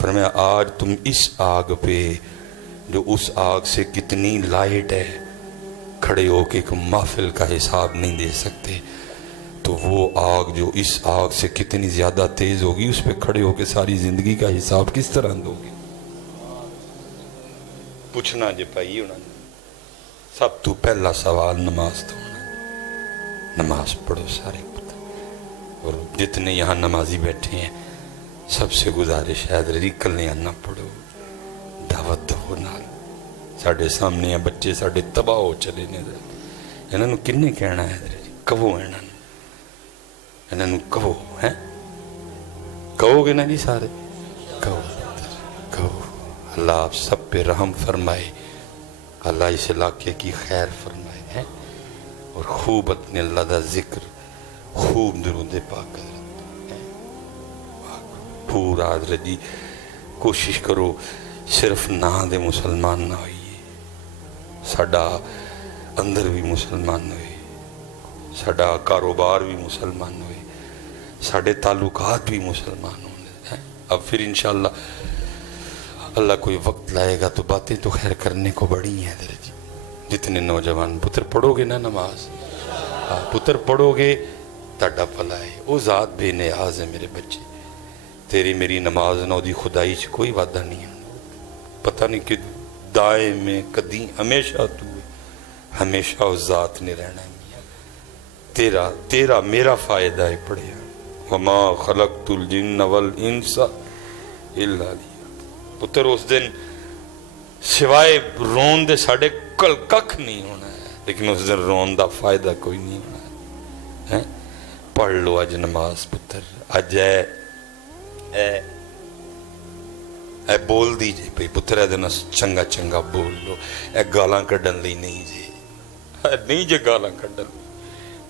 فرمایا آج تم اس آگ پہ جو اس آگ سے کتنی لائٹ ہے کھڑے ہو کے ایک محفل کا حساب نہیں دے سکتے، تو وہ آگ جو اس آگ سے کتنی زیادہ تیز ہوگی اس پہ کھڑے ہو کے ساری زندگی کا حساب کس طرح دو گے؟ پوچھنا جے پائی انہوں نے سب تو پہلا سوال نماز تو ہونا، نماز پڑھو سارے پتہ، اور جتنے یہاں نمازی بیٹھے ہیں سب سے گزارش ہے حضرت کلے نہ پڑھو، دعوت دو نال ساڑھے سامنے ہیں بچے ساڑھے تباہ ہو چلے نے حضرت انہوں نے کنے کہنا ہے حضرت کہو انہوں نے کہو ہیں کہو گے نا جی سارے کہو اللہ آپ سب پہ رحم فرمائے، اللہ اس علاقے کی خیر فرمائے ہیں، اور خوب اپنے اللہ دا ذکر خوب درود پاک پورا حضرت جی کوشش کرو صرف نہ دے مسلمان نہ ہوئیے، ساڑا اندر بھی مسلمان ہوئے، ساڑا کاروبار بھی مسلمان ہوئے، ساڑے تعلقات بھی مسلمان ہوئے۔ اب پھر انشاءاللہ اللہ کوئی وقت لائے گا تو باتیں تو خیر کرنے کو بڑی ہیں حضرت جی۔ جتنے نوجوان پتر پڑھو گے نا نماز، پتر پڑھو گے تاڑا پلا ہے، وہ ذات بے نیاز ہے میرے بچے، تیری میری نماز نہ دی خدائی سے کوئی وعدہ نہیں ہے، پتہ نہیں کہ دائیں میں قدیم ہمیشہ تو ہمیشہ اس ذات نے رہنا ہے، تیرا میرا فائدہ ہے پڑھیا وما خلقت الجن والانس الا لیا۔ پتر اس دن سوائے رون دے ساڑھے کل ککھ نہیں ہونا ہے، لیکن اس دن رون دا فائدہ کوئی نہیں ہونا ہے۔ پڑھ لو اج نماز پتر، اج اے بول دیجئے پہ پتر اے دن چنگا چنگا بول لو، اے گالاں کڈن لی نہیں جے، اے نہیں جے گالاں کڈن لی،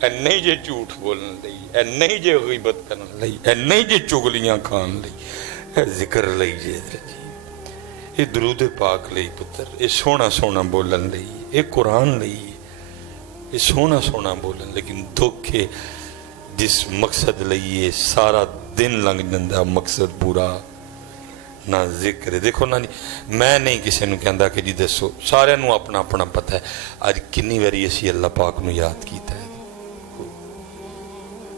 اے نہیں جے جھوٹ بولن لی، اے نہیں جے غیبت کرن لی، اے نہیں جے چگلیاں کھان لی، اے ذکر لی جے حضرت جی، اے درود پاک لی پتر، اے سونا سونا بولن لی، اے قرآن لی، اے سونا سونا بولن، لیکن دکھے جس مقصد لئیے سارا دن لنگ جندہ مقصد پورا نہ ذکر ہے۔ دیکھو نا میں نہیں کسی نے کہندہ کہ جی دسو سارے نو اپنا اپنا پتہ ہے، آج کنی واری اسی اللہ پاک نو یاد کیتا ہے،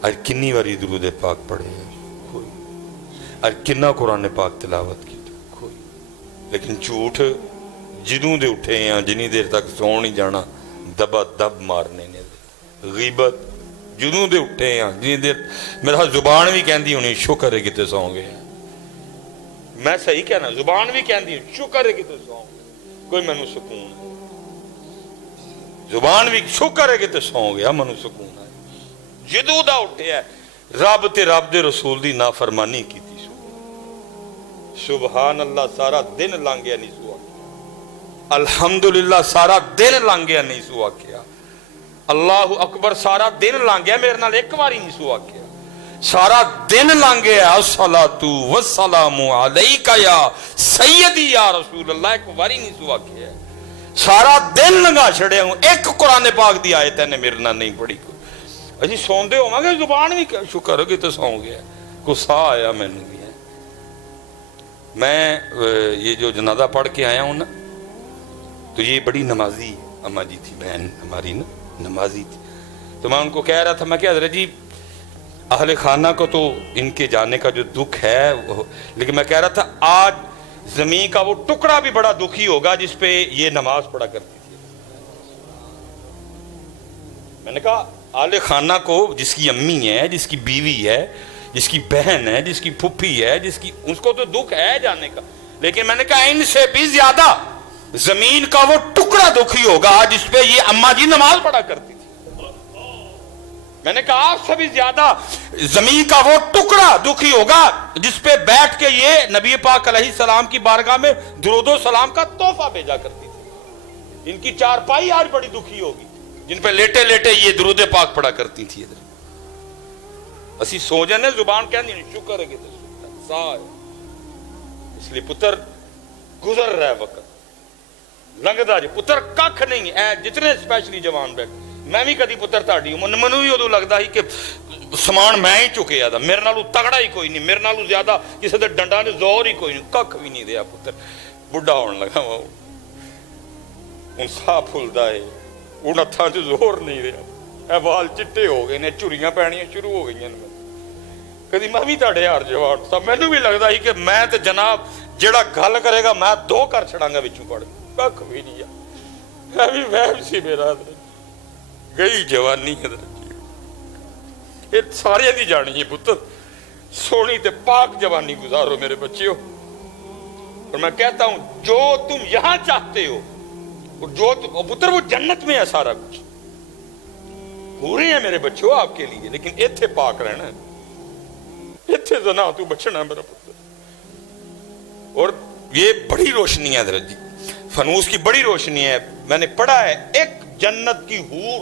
آج کنی واری درود پاک پڑھے ہیں کوئی، آج کنہ قرآن پاک تلاوت کی کوئی، لیکن جھوٹ جدوں دے اٹھے ہیں جنی دیر تک سو نہیں جانا دبا دب مارنے نے، غیبت جدوں دے اٹھے ہیں جنی دیر میرا زبان بھی کہندی ہونی شکر ہے کتے سو گے، میں صحیح کہنا زبان بھی کہندی ہوں شکر ہے کتے سو گے، کوئی میں نو سکون ہے، زبان بھی شکر ہے کتے سو گیا میں نو سکون ہے، جدوں دا اٹھے ہے رب تے رب دے رسول دی نافرمانی کی تھی، سبحان اللہ سارا دن لانگیا نہیں سوا کیا، الحمدللہ سارا دن لانگیا نہیں سوا کیا، اللہ اکبر سارا دن لانگیا میرے نال ایک باری نہیں سوا کیا، سارا دن لانگیا الصلاۃ والسلام علیک یا سیدی یا رسول اللہ ایک باری نہیں سوا کیا، سارا دن لنگا چھڑے ہوں ایک قرآن پاک دی آیت نے میرے نال نہیں پڑھی، اسی سوندے ہو ماں زبان بھی شکر ہو کہ تو سو گیا، کو سا آیا میں نے بھی ہے۔ میں یہ جو جنازہ پڑھ کے آیا ہوں نا تو یہ بڑی نمازی اماں جی تھی، بہن ہماری نا نمازی تھی، تو میں ان کو کہہ رہا تھا میں کہ حضرت جی اہل خانہ کو تو ان کے جانے کا جو دکھ ہے لیکن میں کہہ رہا تھا آج زمین کا وہ ٹکڑا بھی بڑا دکھی ہوگا جس پہ یہ نماز پڑھا کرتی تھی۔ میں نے کہا اہل خانہ کو جس کی امی ہے، جس کی بیوی ہے، جس کی بہن ہے، جس کی پھپھی ہے، اس کو تو دکھ ہے جانے کا، لیکن میں نے کہا ان سے بھی زیادہ زمین کا وہ ٹکڑا دکھی ہوگا جس پہ یہ اماں جی نماز پڑھا کرتی تھی۔ میں نے کہا آپ سے بھی زیادہ زمین کا وہ ٹکڑا دکھی ہوگا جس پہ بیٹھ کے یہ نبی پاک علیہ السلام کی بارگاہ میں درود و سلام کا تحفہ بھیجا کرتی تھی۔ ان کی چارپائی آج بڑی دکھی ہوگی جن پہ لیٹے لیٹے یہ درود پاک پڑھا کرتی تھی۔ اسی سو جانے زبان کہنی شکر ہے کہ اس لیے پتر گزر رہا ہے وقت لنگدا جی پتر ککھ نہیں ہے، جتنے اسپیشلی جوان بیٹھے मैं भी कदी पुत्र ताड़ी मैनू भी उदों लगता ही कि समान मैं ही चुकिया था, मेरे नालों तगड़ा ही कोई नहीं, मेरे नालों ज्यादा किसी के डंडा ने जोर ही कोई नहीं, कख भी नहीं दिया पुत्र। बुढ़ा होने लगा वो, हूँ साह फुलदा है, हूँ हत्थां च जोर नहीं रहा, वाल चिट्टे हो गए ने, झुरियां पैणियां शुरू हो गई। कदी मैं भी तुहाडे हार जवाब था, मैनू भी लगता ही कि मैं तो जनाब जेड़ा गल करेगा मैं दो कर छड़ांगा विचों पढ़, कख भी नहीं। मैं भी वहम सी मेरा, गई जवानी ये सारे दी जानी है पुत्र, सोनी ते पाक जवानी गुजारो मेरे बच्चों। और मैं कहता हूं जो तुम यहां चाहते हो और जो पुत्र वो जन्नत में है सारा कुछ, पूरे हैं मेरे बच्चों आपके लिए, लेकिन इत्थे पाक रहना है, इत्थे जना तू बचना है मेरा पुत्र। और ये बड़ी रोशनी है हज़रत जी, फनूस की बड़ी रोशनी है। मैंने पढ़ा है एक जन्नत की हूर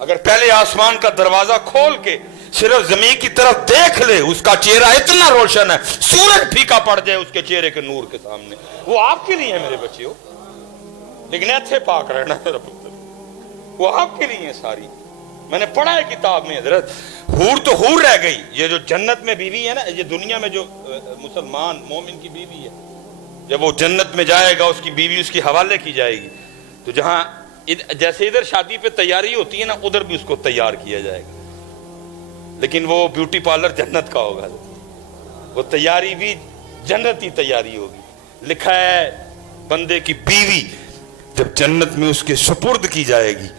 अगर पहले आसमान का दरवाजा खोल के सिर्फ जमीन की तरफ देख ले, उसका चेहरा इतना रोशन है सूरज फीका पड़ जाए उसके चेहरे के नूर के सामने, वो आपके लिए है मेरे बच्चों। लेकिन ऐसे पाक रहना मेरा पुत्र, वो आपके लिए है सारी। मैंने पढ़ा है किताब में हजरत, हूर तो हूर रह गई, ये जो जन्नत में बीवी है ना, ये दुनिया में जो मुसलमान मोमिन की बीवी है, जब वो जन्नत में जाएगा उसकी बीवी उसकी हवाले की जाएगी, तो जहां जैसे इधर शादी पे तैयारी होती है ना, उधर भी उसको तैयार किया जाएगा। लेकिन वो ब्यूटी पार्लर जन्नत का होगा, वो तैयारी भी जन्नती तैयारी होगी। लिखा है बंदे की बीवी जब जन्नत में उसके सुपुर्द की जाएगी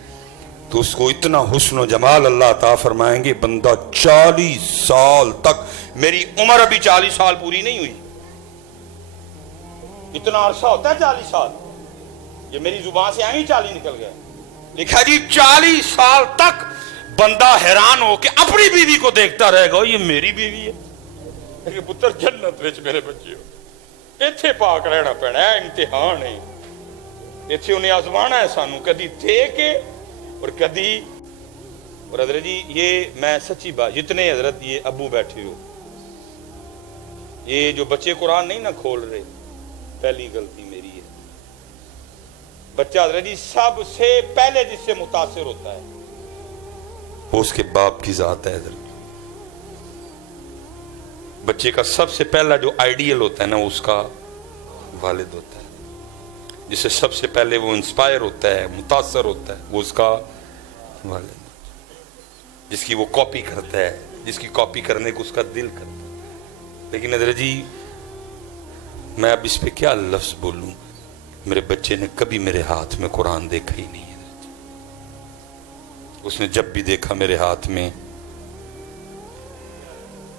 तो उसको इतना हुस्न और जमाल अल्लाह अता फरमाएंगे, बंदा 40 साल तक, मेरी उम्र अभी 40 साल पूरी नहीं हुई, इतना अरसा होता है 40 साल, ये मेरी जुबान से आई 40 निकल गया। लिखा जी 40 साल तक बंदा हैरान हो के अपनी बीवी को देखता रहेगा, ये मेरी बीवी है। पुत्र जन्नत विच मेरे बच्चे इत्थे पाक रहना पैना है, इम्तिहान है, इत्थे उन्हें आजमाना है सानू, कदी थे के और कदी। और हजरत जी ये मैं सच्ची बात, जितने हजरत ये अबू बैठे हो, ये जो बच्चे कुरान नहीं ना खोल रहे, पहली गलती मेरी है। बच्चा हजरत जी सबसे पहले जिससे मुतासिर होता है वो उसके बाप की जात है हजरत। बच्चे का सबसे पहला जो आइडियल होता है ना, वो उसका वालिद होता है, जिससे सबसे पहले वो इंस्पायर होता है, मुतासर होता है, वो उसका वालिद, जिसकी वो कॉपी करता है, जिसकी कॉपी करने को उसका दिल करता है। लेकिन हजरत जी मैं अब इस पे क्या लफ्ज बोलूं, मेरे बच्चे ने कभी मेरे हाथ में कुरान देखा ही नहीं है। उसने जब भी देखा मेरे हाथ में,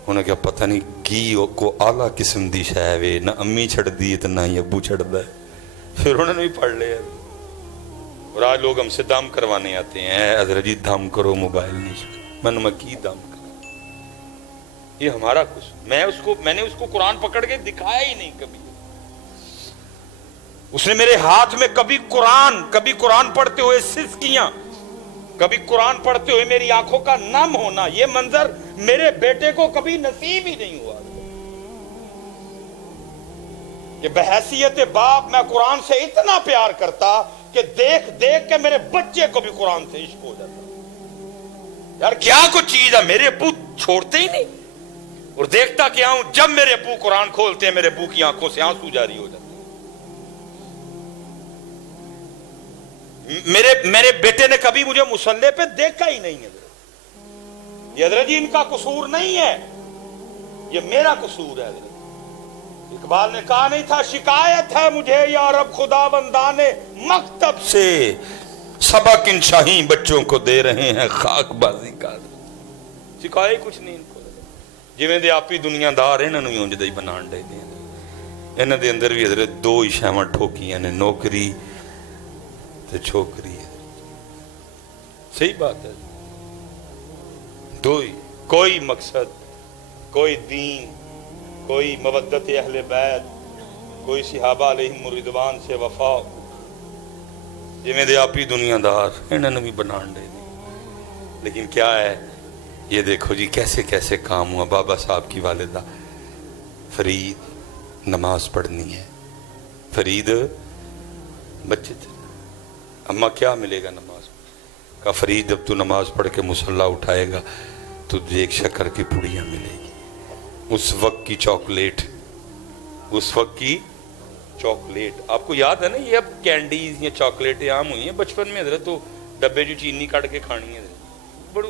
उन्हें क्या पता नहीं घी को आला किस्म दी शै वे, ना अम्मी छड़ दी तो ना ही अबू छड़दा है, फिर उन्होंने भी पढ़ लिया। और आज लोग हमसे दम करवाने आते हैं, हजरत जी दम करो मोबाइल नहीं, मैं की दम करो, ये हमारा कुछ, मैंने उसको कुरान पकड़ के दिखाया ही नहीं कभी। उसने मेरे हाथ में कभी कुरान पढ़ते हुए सिसकियां, कभी कुरान पढ़ते हुए मेरी आंखों का नम होना, ये मंजर मेरे बेटे को कभी नसीब ही नहीं हुआ कि बहैसियत बाप मैं कुरान से इतना प्यार करता कि देख देख के मेरे बच्चे को भी कुरान से इश्क हो जाता। यार क्या कुछ चीज है, मेरे अब्बू छोड़ते ही नहीं। और देखता क्या हूं, जब मेरे अब्बू कुरान खोलते हैं मेरे अब्बू की आंखों से आंसू जारी हो जाते। मेरे बेटे ने कभी मुझे मुसल्ले पे देखा ही नहीं है। ये हजरत जी इनका कसूर नहीं है, ये मेरा कसूर है। इकबाल ने कहा नहीं था, शिकायत है मुझे या रब खुदा बंदाने मकतब से, सबक इन शाही बच्चों को दे रहे हैं खाकबाजी का। सिखाया ही कुछ नहीं इनको, जिवें दे आप ही दुनियादार इन्होंने भी उंजदा ही बनाण दे। इन्हां दे अंदर भी हजरत दो ही शैवां ठोकियां ने, नौकरी ते छोकरी है। सही बात है, दो ही, कोई मकसद, कोई दीन, कोई मवद्दत अहले बैत, कोई सहाबा अलैहिम रिदवान से वफा, जिवें दे आप ही दुनियादार इन्होंने भी बनाण दे। लेकिन क्या है, ये देखो जी कैसे कैसे काम हुआ। बाबा साहब की वालिदा फरीद नमाज पढ़नी है, फरीद बच्चे थे, अम्मा क्या मिलेगा नमाज, कहा फरीद जब तू नमाज पढ़ के मुसल्ला उठाएगा तुझे एक शक्कर की पुड़िया मिलेगी। उस वक्त की चॉकलेट, उस वक्त की चॉकलेट आपको याद है ना, ये अब कैंडीज या चॉकलेटें आम हुई हैं। बचपन में हजरत तो डब्बे जो चीनी काट के खानी है बड़ू,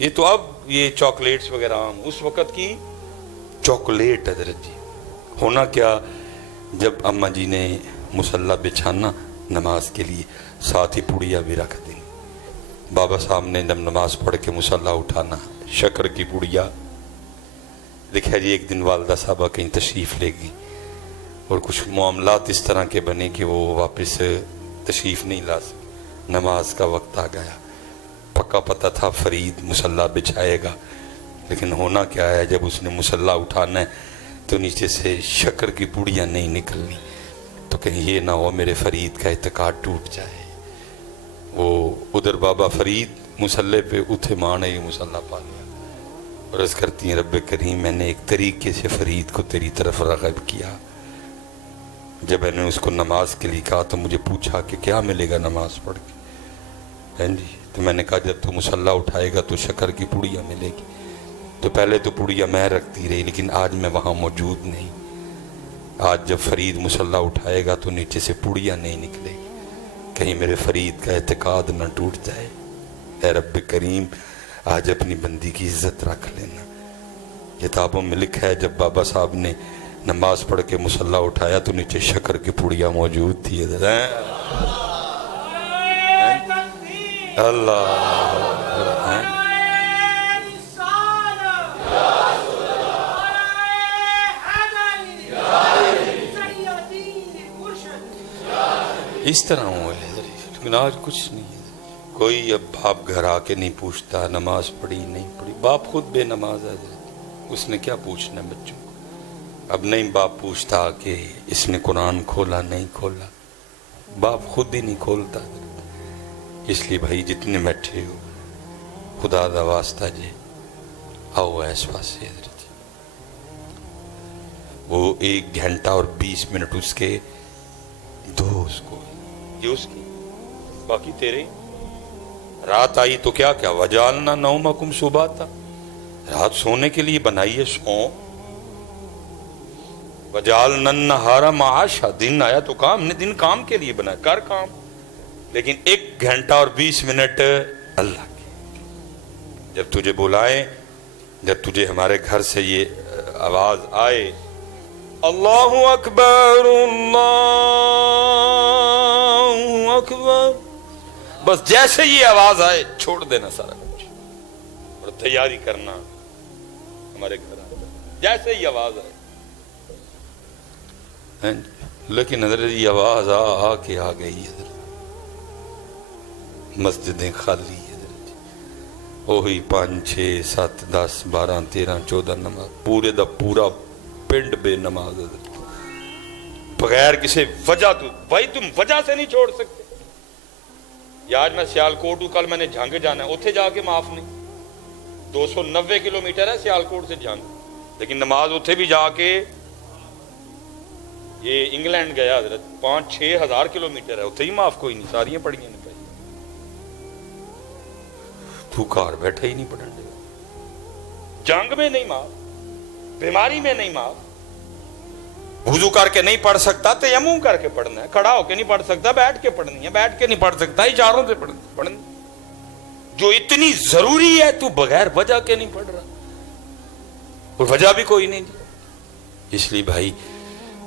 ये तो अब ये चॉकलेट्स वगैरह आम, उस वक्त की चॉकलेट हजरत जी। होना क्या, जब अम्मा जी ने मुसल्ला बिछाना नमाज के लिए, साथ ही पुड़िया भी रख दी। बाबा साहब ने जब नमाज पढ़ के मुसल्ला उठाना, शक्कर की पुड़िया। देखा जी एक दिन वालदा साहबा कहीं तशरीफ़ ले गई और कुछ मामलात इस तरह के बने कि वो वापस तशरीफ़ नहीं ला सके। नमाज का वक्त आ गया, पक्का पता था फरीद मुसल्ला बिछाएगा, लेकिन होना क्या है, जब उसने मुसल्ला उठाना है तो नीचे से शक्कर की पुड़ियाँ नहीं निकलनी, तो कहीं ये ना हो मेरे फरीद का इत्तेकाद टूट जाए। वो उधर बाबा फरीद मुसल्ले पे उठे, माँ ने ये मुसल्ला पा लिया और अर्ज़ करती हैं रब्बे करीम मैंने एक तरीके से फरीद को तेरी तरफ रग़ब किया। जब मैंने उसको नमाज के लिए कहा तो मुझे पूछा कि क्या मिलेगा नमाज पढ़ के, हैं जी, तो मैंने कहा जब तू मुसल्ला उठाएगा तो शक्कर की पुड़िया मिलेगी। तो पहले तो पुड़िया मैं रखती रही, लेकिन आज मैं वहाँ मौजूद नहीं। आज जब फरीद मुसल्ला उठाएगा तो नीचे से पुड़िया नहीं निकलेगी, कहीं मेरे फरीद का इत्तेकाद न टूट जाए। ऐ रब्बे करीम आज अपनी बंदी की इज्जत रख लेना। किताबों में लिखा है जब बाबा साहब ने नमाज पढ़ के मुसल्ला उठाया तो नीचे शक्कर की पुड़िया मौजूद थी। अल्लाह इस तरह हुआ है, लेकिन आज कुछ नहीं है। कोई अब बाप घर आके नहीं पूछता नमाज पढ़ी नहीं पढ़ी, बाप खुद बेनमाज है, उसने क्या पूछना बच्चों को। अब नहीं बाप पूछता कि इसने कुरान खोला नहीं खोला, बाप खुद ही नहीं खोलता। इसलिए भाई जितने बैठे हो खुदा दा वास्ता जे आओ इस पास। वो 1 घंटा और 20 मिनट उसके दो उसको, ये उसकी, बाकी तेरे। रात आई तो क्या क्या वजालना नौमकुम सुबाता, रात सोने के लिए बनाई है, सो। वजालना नहारा माशा, दिन आया तो काम, ने दिन काम के लिए बनाया, कर काम। लेकिन 1 घंटा और 20 मिनट अल्लाह के। जब तुझे बुलाए, जब तुझे हमारे घर से ये आवाज आए अल्लाहु अकबर अल्लाहु अकबर, बस जैसे ये आवाज आए छोड़ देना सारा कुछ और तैयारी करना हमारे घर आने, जैसे ही आवाज आए। लेकिन हज़रत ये आवाज आके आ गई है, मस्जिदें खाली है, वही 5 6 7 10 12 13 14 नमाज, पूरे दा पूरा पिंड बेनमाज, बगैर किसी वजह। तो भाई तुम वजह से नहीं छोड़ सकते। या आज मैं सियालकोट हूं, कल मैंने झंग जाना है, उथे जाके माफ नहीं। 290 किलोमीटर है सियालकोट से झंग, लेकिन नमाज उथे भी जाके, ये इंग्लैंड गया हजरत 5-6 हजार किलोमीटर है, उथे ही माफ कोई नहीं, सारियां पढ़ियां नहीं पाई। तू घर बैठे ही नहीं पढ़ने, जंग में नहीं माफ, बीमारी में नहीं माफ, वुजू करके नहीं पढ़ सकता तयम्मुम करके पढ़ना है, खड़ा होके नहीं पढ़ सकता बैठ के पढ़नी है, बैठ के नहीं पढ़ सकता इशारों से पढ़नी, जो इतनी जरूरी है तू बगैर वजह के नहीं पढ़ रहा, और वजह भी कोई नहीं दी। इसलिए भाई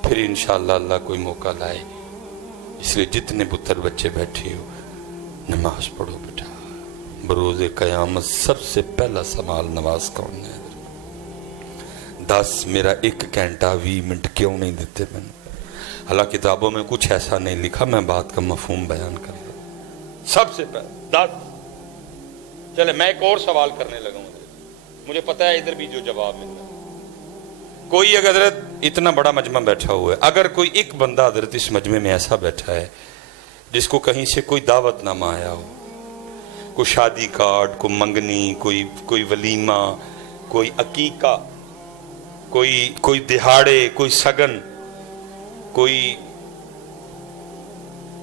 फिर इंशाअल्लाह अल्लाह कोई मौका लाए, इसलिए जितने पुत्र बच्चे बैठे हो नमाज पढ़ो बेटा। बरोज़े क़यामत सबसे पहला सवाल नमाज कौन है? 10 मेरा 1 घंटा 20 मिनट क्यों नहीं देते मैंने? हालांकि किताबों में कुछ ऐसा नहीं लिखा, मैं बात का मफहूम बयान कर रहा हूं। सबसे पहले 10। चले मैं एक और सवाल करने लगा हूं, मुझे पता है इधर भी जो जवाब मिलता है। कोई अगर हजरत इतना बड़ा मजमा बैठा हुआ है, अगर कोई एक बंदा हजरत इस मजमे में ऐसा बैठा है जिसको कहीं से कोई दावतनामा आया हो, कोई शादी कार्ड, कोई मंगनी, कोई वलीमा, कोई अकीका, कोई दिहाड़े, कोई सगन, कोई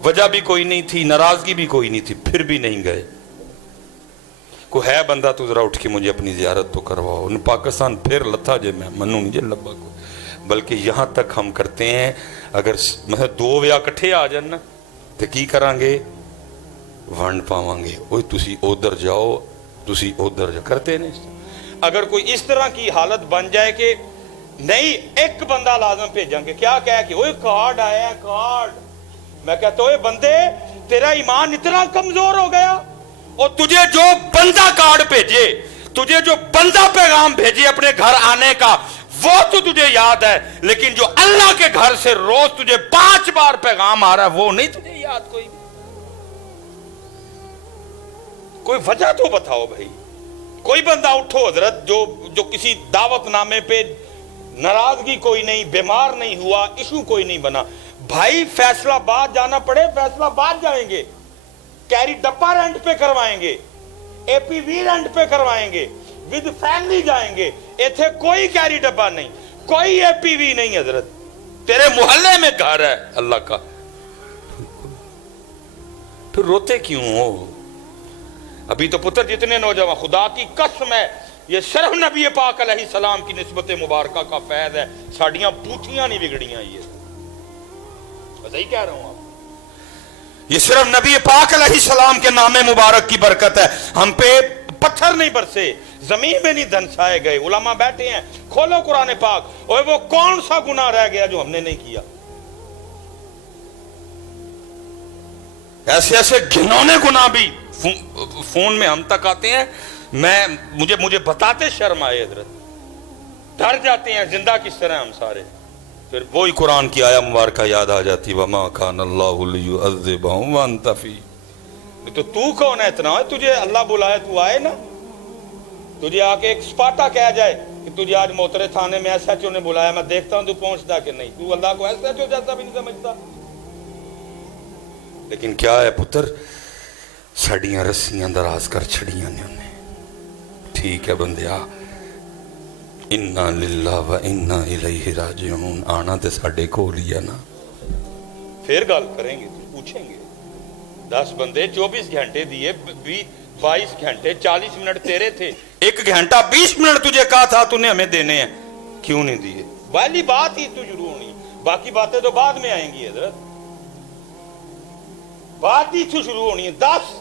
वजह भी कोई नहीं थी, नाराजगी भी कोई नहीं थी, फिर भी नहीं गए। कोई है बंदा तो जरा उठ के मुझे अपनी जियारत तो करवाओ। उन पाकिस्तान फिर लथा जे मैं मनु नहीं जे लब्बा को, बल्कि यहाँ तक हम करते हैं अगर मतलब दो विआह इकट्ठे आ जान ना तो की करांगे, वंड पावांगे। ओए तुसी उधर जाओ, तुसी उधर जाओ, करते नहीं। अगर कोई इस तरह की हालत बन जाए कि नहीं एक बंदा लाजम भेजेंगे, क्या कह के ओए कार्ड आया कार्ड, मैं कहता हूँ बंदे तेरा ईमान इतना कमजोर हो गया, और तुझे जो बंदा कार्ड भेजे, तुझे जो बंदा पैगाम भेजे अपने घर आने का, वो तो तुझे याद है, लेकिन जो अल्लाह के घर से रोज तुझे 5 बार पैगाम आ रहा है वो नहीं तुझे याद। कोई वजह तो बताओ भाई। कोई बंदा उठो हजरत जो किसी दावतनामे पे नाराजगी कोई नहीं, बीमार नहीं हुआ, इशू कोई नहीं बना, भाई फैसलाबाद जाना पड़े फैसलाबाद जाएंगे, कैरी डब्बा रेंट पे करवाएंगे, एपीवी रेंट पे करवाएंगे, विद फैमिली जाएंगे। इथे कोई कैरी डब्बा नहीं, कोई एपीवी नहीं हजरत, तेरे मोहल्ले में घर है अल्लाह का, फिर रोते क्यों हो? अभी तो पुत्र जितने नौजवान, खुदा की कसम है ये सिर्फ नबी पाक अलैहिस्सलाम की निस्बत मुबारका का फैज़ है, साड़ियां बूथियां नहीं बिगड़ियां, ये सही कह रहा हूं आप, ये सिर्फ नबी पाक अलैहिस्सलाम के नामे मुबारक की बरकत है। हम पे पत्थर नहीं बरसे, जमीन में नहीं धंसाए गए। उलमा बैठे हैं, खोलो कुरान पाक, और वो कौन सा गुनाह रह गया जो हमने नहीं किया? ऐसे ऐसे घिनौने गुनाह भी फोन में हम तक आते हैं, मुझे बताते शर्म आए हजरत, डर जाते हैं जिंदा किस तरह हम सारे। फिर वही कुरान की आया मुबारक याद आ जाती, वमा कान अल्लाहु लियुअज़्ज़िबहुम व अंत फी। तो तू कौन है इतना, तुझे अल्लाह बुलाए तू आए ना, तुझे आके एक स्पाटा कह जाए कि तुझे आज मोतरे थाने में एसएचओ ने बुलाया, मैं देखता हूं तू पहुंचता कि नहीं, तू अल्लाह को एसएचओ जैसा भी नहीं समझता। लेकिन क्या है पुत्र, साड़ियां रस्सियां दराज कर छड़ियां ने उन्हें। ठीक है बंदिया, इन्ना लिल्लाह व इन्ना इलैहि राजिऊन, आना ते साडे कोल ही है ना, फिर गल करेंगे, पूछेंगे। 10 बंदे 24 घंटे दिए, 22 घंटे 40 मिनट तेरे थे, 1 घंटा 20 मिनट तुझे कहा था तूने हमें देने हैं, क्यों नहीं दिए? पहली बात ही तो शुरू होनी, बाकी बातें तो बाद में आएंगी हजरत, बात ही तो शुरू होनी है। 10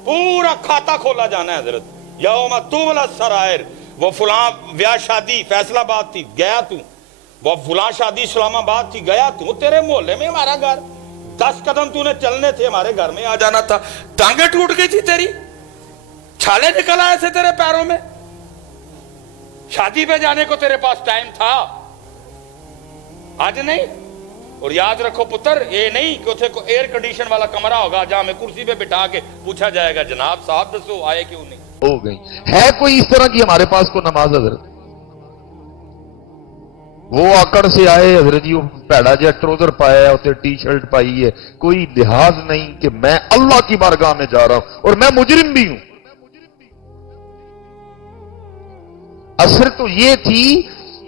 पूरा खाता खोला जाना है हजरत, यौम तुबला सरायर। वो फलां ब्याह शादी फैसलाबाद थी, गया तू, वो फलां शादी इस्लामाबाद थी, गया तू, तेरे मोहल्ले में हमारा घर, 10 कदम तूने चलने थे, हमारे घर में आ जाना था, टांगे टूट गई थी तेरी, छाले निकल आए थे तेरे पैरों में, शादी पे जाने को तेरे पास टाइम था, आज नहीं। और याद रखो पुत्र, ये नहीं कि उसे को एयर कंडीशन वाला कमरा होगा जहां हमें कुर्सी पे बिठा के पूछा जाएगा जनाब साहब दसो आए क्यों नहीं। हो गई है कोई इस तरह की हमारे पास को नमाज हजरत? वो आकड़ से आए हजरत जी, भैड़ा जहा ट्रोजर पाया है, उसे टी शर्ट पाई है, कोई लिहाज नहीं कि मैं अल्लाह की बारगाह में जा रहा हूं और मैं मुजरिम भी हूं। असर तो ये थी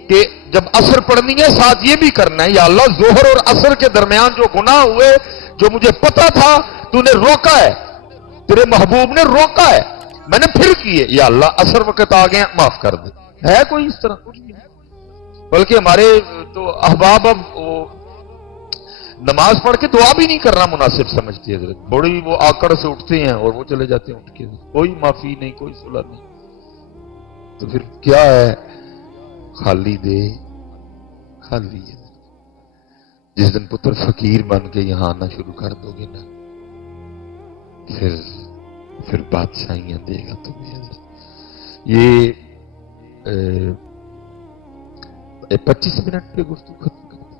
कि जब असर पढ़नी है साथ ये भी करना है, या अल्लाह जोहर और असर के दरमियान जो गुनाह हुए, जो मुझे पता था तूने रोका है, तेरे महबूब ने रोका है, मैंने फिर किए, या अल्लाह असर वक्त आ गए माफ कर दे। है कोई इस तरह? कुछ नहीं। बल्कि हमारे तो अहबाब अब नमाज पढ़ के दुआ भी नहीं करना मुनासिब समझती है, बड़ी वो आकड़ से उठते हैं और वो चले जाते हैं उठ के, कोई माफी नहीं, कोई सुलह नहीं। तो फिर क्या है, खाली दे, खाली है। जिस दिन पुत्र फकीर बन के यहां आना शुरू कर दोगे ना, फिर बादशाहियां देगा तुम्हें। ये 25 मिनट पे गुफ्तगू खत्म कर दी,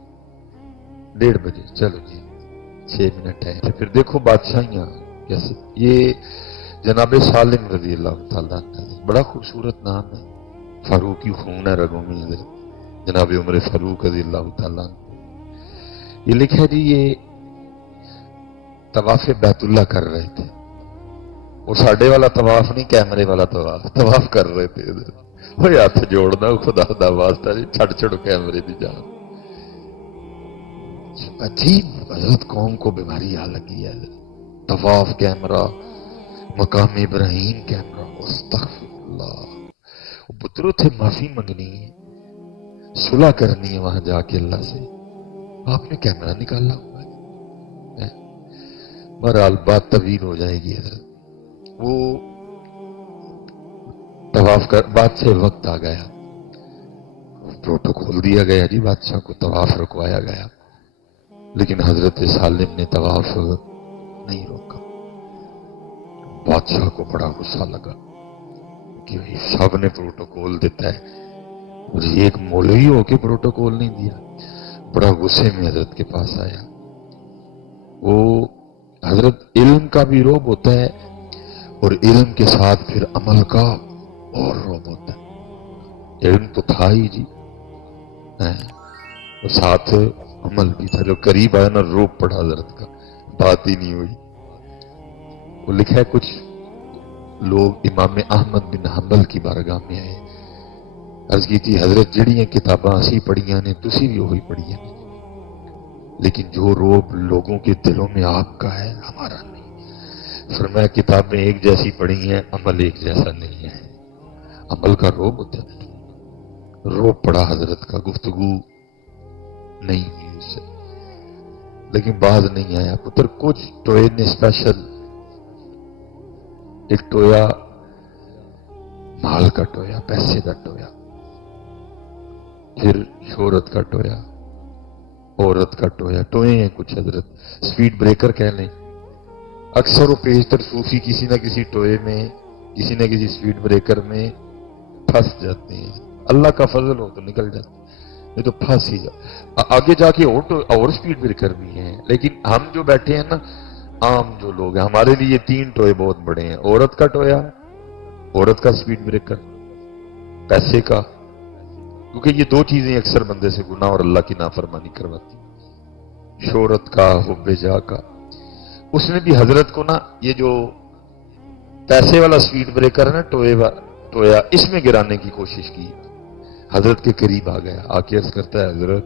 1:30 बजे, चलो जी 6 मिनट है, तो फिर देखो बादशाहियां कैसे। ये जनाब सालिम रजी अल्लाह तआला अन्हु, बड़ा खूबसूरत नाम है, फारूकी खून है रगों में, जनाब उमर फारूक रजी अल्लाह तआला अन्हु। ये लिखा जी, ये तवाफ बैतुल्लाह कर रहे थे, और साडे वाला तवाफ नहीं, कैमरे वाला तवाफ कर रहे थे। वो हाथ जोड़ना खुदा दा वास्ता जी, छड़ छड़ कैमरे दी जान। عجیب حضرت قوم کو بیماری آ لگی ہے. طواف کیمرہ، مقام ابراہیم کیمرہ، استغفر اللہ. پترو تھے معافی منگنی ہے، صلح کرنی ہے وہاں جا کے اللہ سے، آپ نے کیمرہ نکالا ہوا ہے. بہرحال بات طویل ہو جائے گی حضرت. وہ طواف کر بادشاہ وقت آ گیا، پروٹوکول دیا گیا جی، بادشاہ کو طواف رکوایا گیا، لیکن حضرت سالم نے طواف نہیں روکا. بادشاہ کو بڑا غصہ لگا کہ سب نے پروٹوکول دیتا ہے اور یہ ایک مولوی ہو کے پروٹوکول نہیں دیا. بڑا غصے میں حضرت کے پاس آیا. وہ حضرت علم کا بھی روب ہوتا ہے اور علم کے ساتھ پھر عمل کا اور روب ہوتا ہے. علم تو تھا ہی جی، ساتھ عمل بھی تھا. جو قریب آیا نا روب پڑا حضرت کا، بات ہی نہیں ہوئی. وہ لکھا ہے کچھ لوگ امام احمد بن حنبل کی بارگاہ میں آئے، عرض کی تھی حضرت جڑیاں کتاباں اسی پڑھیاں نے تسی بھی وہی پڑھیاں نے، لیکن جو روب لوگوں کے دلوں میں آپ کا ہے ہمارا نہیں. فرمایا کتابیں ایک جیسی پڑھی ہیں، عمل ایک جیسا نہیں ہے. عمل کا روب ہوتا ہے. روب پڑا حضرت کا، گفتگو نہیں ہوئی اس سے، لیکن باز نہیں آیا. پتر کچھ ٹوئے نے اسپیشل، ایک ٹویا مال کا ٹویا، پیسے کا ٹویا، پھر شہرت کا ٹویا، عورت کا ٹویا. ٹوئے ہیں کچھ حضرت، سپیڈ بریکر کہہ لیں. اکثر و پیشتر صوفی کسی نہ کسی ٹوئے میں، کسی نہ کسی سپیڈ بریکر میں پھنس جاتے ہیں. اللہ کا فضل ہو تو نکل جاتے ہیں، نہیں تو پھنس ہی آگے جا کے اور سپیڈ بریکر بھی ہیں. لیکن ہم جو بیٹھے ہیں نا، عام جو لوگ ہیں، ہمارے لیے 3 ٹوئے بہت بڑے ہیں. عورت کا ٹویا، عورت کا سپیڈ بریکر، پیسے کا، کیونکہ یہ 2 چیزیں اکثر بندے سے گناہ اور اللہ کی نافرمانی کرواتی. شہرت کا، حب جا کا. اس نے بھی حضرت کو نا یہ جو پیسے والا سپیڈ بریکر ہے نا، ٹویا، اس میں گرانے کی کوشش کی. حضرت کے قریب آ گیا، آ کے عرض کرتا ہے حضرت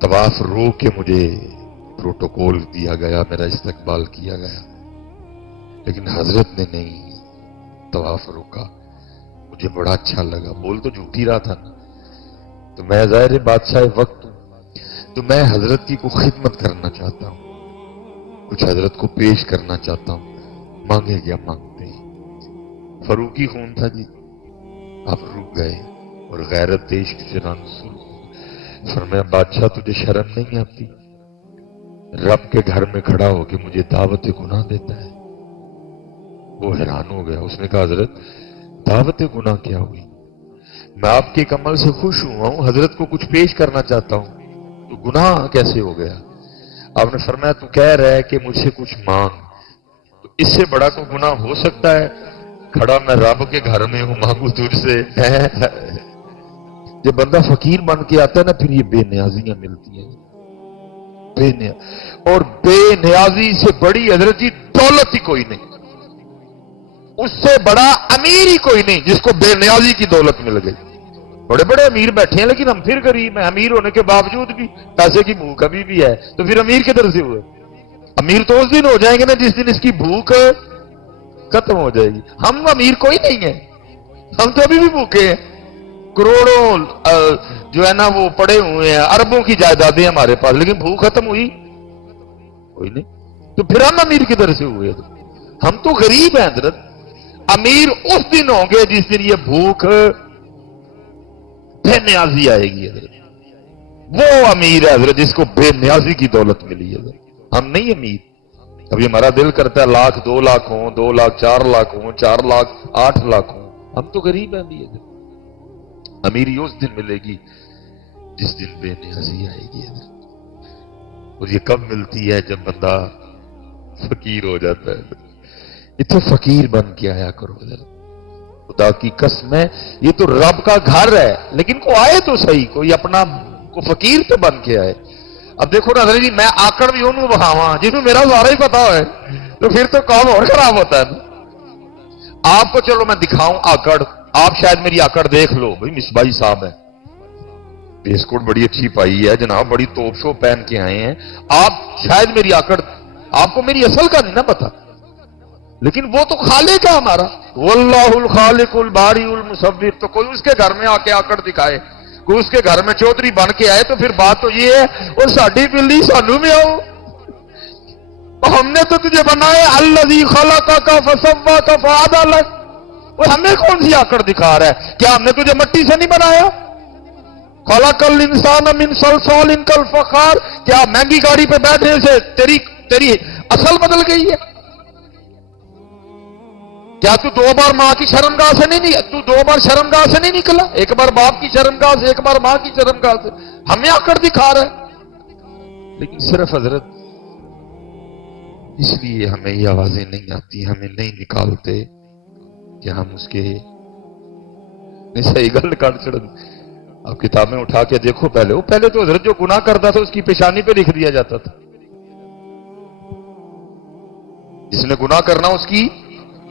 طواف روک کے مجھے پروٹوکول دیا گیا، میرا استقبال کیا گیا، لیکن حضرت نے نہیں طواف روکا. مجھے بڑا اچھا لگا. بول تو جھوٹی رہا تھا نا، تو میں ظاہر بادشاہ وقت ہوں، تو میں حضرت کی کو خدمت کرنا چاہتا ہوں، کچھ حضرت کو پیش کرنا چاہتا ہوں. مانگے کیا مانگتے ہیں. فاروقی خون تھا جی. آپ رک گئے اور غیرت عشق سے رنسول. فرمایا بادشاہ تجھے شرم نہیں آتی؟ رب کے گھر میں کھڑا ہو کے مجھے دعوت گناہ دیتا ہے. وہ حیران ہو گیا. اس نے کہا حضرت دعوت گناہ کیا ہوئی؟ میں آپ کے ایک عمل سے خوش ہوا ہوں، حضرت کو کچھ پیش کرنا چاہتا ہوں، تو گناہ کیسے ہو گیا؟ آپ نے فرمایا تو کہہ رہا ہے کہ مجھ سے کچھ مانگ، تو اس سے بڑا تو گناہ ہو سکتا ہے؟ کھڑا میں رب کے گھر میں ہوں، مانگوں تجھ سے. جب بندہ فقیر بن کے آتا ہے نا، پھر یہ بے نیازیاں ملتی ہیں. اور بے نیازی سے بڑی حضرت جی دولت ہی کوئی نہیں، اس سے بڑا امیر ہی کوئی نہیں جس کو بے نیازی کی دولت مل گئی. بڑے بڑے امیر بیٹھے ہیں لیکن ہم پھر غریب ہیں. امیر ہونے کے باوجود بھی پیسے کی بھوک ابھی بھی ہے، تو پھر امیر کدھر سے ہوئے؟ امیر تو اس دن ہو جائیں گے نا جس دن اس کی بھوک ختم ہو جائے گی. ہم امیر کوئی نہیں ہیں، ہم تو ابھی بھی بھوکے ہیں. کروڑوں جو ہے نا وہ پڑے ہوئے ہیں، اربوں کی جائیدادیں ہمارے پاس، لیکن بھوک ختم ہوئی کوئی نہیں. تو پھر ہم امیر کدھر سے ہوئے؟ ہم تو غریب ہیں حضرت. امیر اس دن ہوں گے جس دن یہ بھوک بے نیازی آئے گی حضرت. وہ امیر ہے حضرت جس کو بے نیازی کی دولت ملی ہے حضرت. ہم نہیں امیر. ابھی ہمارا دل کرتا ہے 1,00,000 2,00,000 ہوں، 2,00,000 4,00,000 ہوں، 4,00,000 8,00,000 ہوں. ہم تو غریب ہیں بھی حضرت. امیری اس دن ملے گی جس دن بے نیازی آئے گی حضرت. اور یہ کب ملتی ہے؟ جب بندہ فقیر ہو جاتا ہے. اتنے فقیر بن کے آیا کرو حضرت. خدا کی قسم ہے یہ تو رب کا گھر ہے، لیکن کو آئے تو صحیح، کوئی اپنا کو فقیر تو بن کے آئے. اب دیکھو نا حضرت جی، میں آکڑ بھی انہوں بہاواں جنہوں میرا سارا ہی پتا ہے، تو پھر تو کام اور خراب ہوتا ہے نا. آپ کو چلو میں دکھاؤں آکڑ، آپ شاید میری آکڑ دیکھ لو، بھائی مصباحی صاحب ہے، ड्रेस कोड बड़ी अच्छी पाई है जनाब, बड़ी तोप शो पहन के आए हैं आप, शायद मेरी आकड़ आपको मेरी असल का नहीं ना पता, लेकिन वो तो खालिक है हमारा, वल्लाहुल खालिकुल बारीउल मुसव्विर। तो कोई उसके घर में आके आकड़ दिखाए, कोई उसके घर में चौधरी बन के आए, तो फिर बात तो ये है और साडी बिल्ली सानू में आओ, हमने तो तुझे बनाया अल्लज़ी खलक़का फसव्वाका फअदलक, और हमें कौन सी आकड़ दिखा रहा है? क्या हमने तुझे मिट्टी से नहीं बनाया? खलक़ल इंसान मिन सलसालिन कल फखार, क्या महंगी गाड़ी पे बैठने से तेरी असल बदल गई है? क्या तू 2 बार मां की शर्मगाह से नहीं, तू 2 बार शर्मगाह से नहीं निकला? एक बार बाप की शर्मगाह से, एक बार मां की शर्मगाह से, हमें आकड़ दिखा रहा है। लेकिन सिर्फ हजरत इसलिए हमें ये आवाजें नहीं आती, हमें नहीं निकालते कि हम उसके सही गल काट चढ़। आप किताबें उठा के देखो, पहले तो हजरत जो गुनाह करता था उसकी पेशानी पे लिख दिया जाता था, जिसने गुनाह करना उसकी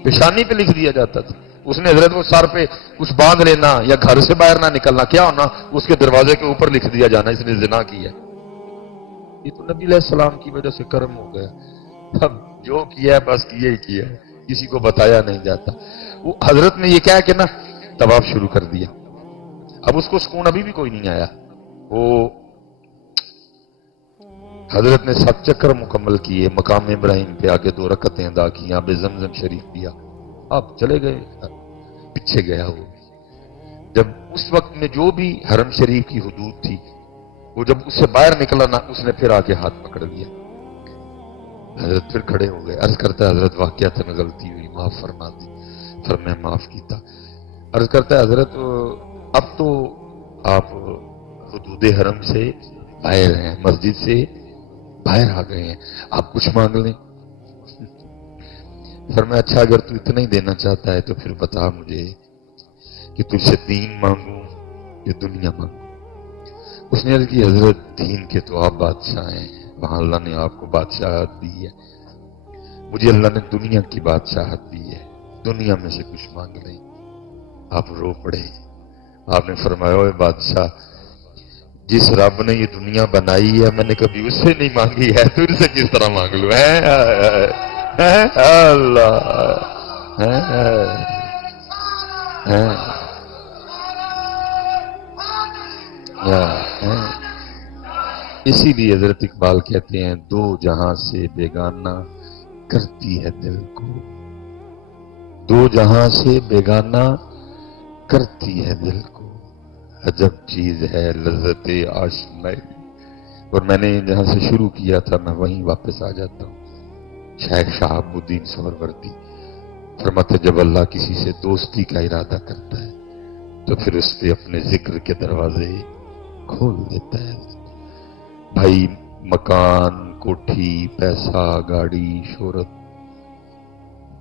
पेशानी पे लिख दिया जाता था। उसने हजरत वो सर पे कुछ बांध लेना या घर से बाहर ना निकलना, क्या होना, उसके दरवाजे के ऊपर लिख दिया जाना इसने जिना किया। ये तो नबी अलैहि सलाम की वजह से कर्म हो गया। अब जो किया बस किया ही किया, किसी को बताया नहीं जाता। वो हजरत ने ये क्या कि ना तवाफ शुरू कर दिया, अब उसको सुकून अभी भी कोई नहीं आया। वो हजरत ने 7 चक्कर मुकम्मल किए, मकाम इब्राहिम पे आके 2 रकअतें अदा की, यहाँ पे जमजम शरीफ पिया, आप चले गए, पीछे गया वो। जब उस वक्त में जो भी हरम शरीफ की हुदूद थी, वो जब उससे बाहर निकला ना, उसने फिर आके हाथ पकड़ लिया। हजरत फिर खड़े हो गए, अर्ज करता है हजरत वाकयातन गलती हुई, माफ फरमा दी, फरमाया माफ कीता। अर्ज करता है हजरत अब तो आप हुदूद हरम से बाहर हैं, मस्जिद से बाहर आ गए हैं, आप कुछ मांग लें। फरमाया अच्छा अगर तू इतना ही देना चाहता है तो फिर बता मुझे कि तुझसे दीन मांगू या दुनिया मांगू। उसने अर्ज की हजरत दीन के तो आप बादशाह हैं, वहां अल्लाह ने आपको बादशाहत दी है, मुझे अल्लाह ने दुनिया की बादशाहत दी है, दुनिया में से कुछ मांग लें। आप रो पड़े। आपने फरमाया ओए बादशाह, जिस रब ने ये दुनिया बनाई है मैंने कभी उससे नहीं मांगी है, तुझसे किस तरह मांग लूं? अल्लाह इसीलिए हजरत इकबाल कहते हैं, 2 जहां से बेगाना करती है दिल को, 2 जहां से बेगाना करती है दिल को, अजब चीज है लज्जते आशनाई। और मैंने जहां से शुरू किया था मैं वहीं वापस आ जाता हूं। शेख शहाबुद्दीन सोहरवर्दी फरमाते, जब अल्लाह किसी से दोस्ती का इरादा करता है तो फिर उस पे अपने जिक्र के दरवाजे खोल देता है। भाई मकान, कोठी, पैसा, गाड़ी, शोहरत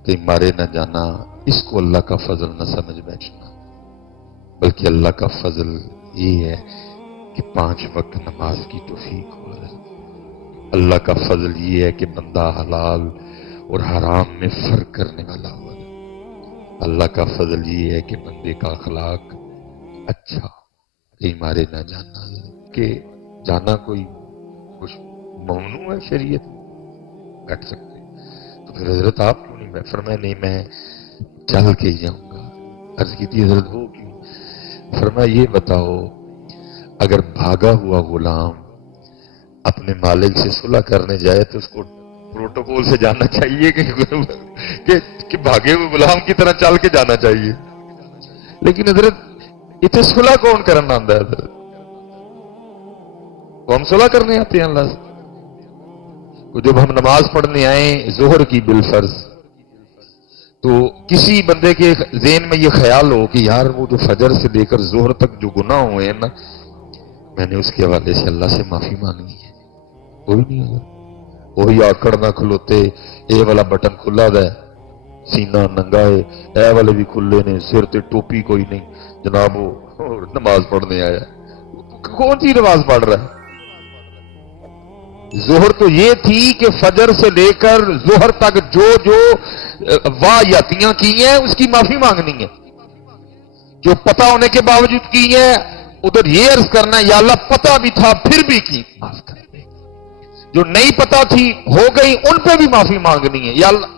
के मारे न जाना, इसको अल्लाह का फजल न समझ बैठना, बल्कि अल्लाह का फजल ये है कि 5 वक्त नमाज की तौफीक हो। अल्लाह का फजल ये है कि बंदा हलाल और हराम में फर्क करने वाला हुआ। अल्लाह का फजल ये है कि बंदे का अखलाक अच्छा, कहीं मारे ना जाना, कि जाना कोई कुछ ममनू है शरीयत में, बैठ सकते। तो फिर हजरत आप क्यों नहीं बैठ? फरमाया नहीं मैं चल के ही जाऊंगा। अर्ज की थी हजरत वो क्यों? फरमाया ये बताओ, अगर भागा हुआ गुलाम अपने मालिक से सुलह करने जाए तो उसको प्रोटोकॉल से जाना चाहिए कि भागे हुए गुलाम की तरह चल के जाना चाहिए? लेकिन हजरत इतने सुलह कौन करना आंदा है? हजरत वो हम सुलह करने आते हैं अल्लाह से। जब हम नमाज पढ़ने आए जोहर की बिलफर्ज, तो किसी बंदे के ज़हन में ये ख्याल हो कि यार वो जो फजर से लेकर जोहर तक जो गुनाह हुए हैं ना, मैंने उसके हवाले से अल्लाह से माफी मांगनी है, कोई नहीं होगा। वही आकड़ ना खलोते, ए वाला बटन खुला है, सीना नंगा है, ए वाले भी खुले ने, सिर ते टोपी कोई नहीं, जनाब वो नमाज पढ़ने आया। कौन सी नमाज पढ़ रहा है? जोहर तो ये थी कि फजर से लेकर जोहर तक जो जो वाहियातियां की हैं उसकी माफी मांगनी है, जो पता होने के बावजूद की है उधर ये अर्ज करना है, या अल्लाह पता भी था फिर भी की, माफ कर दे। जो नहीं पता थी हो गई, उन पे भी माफी मांगनी है। या अल्लाह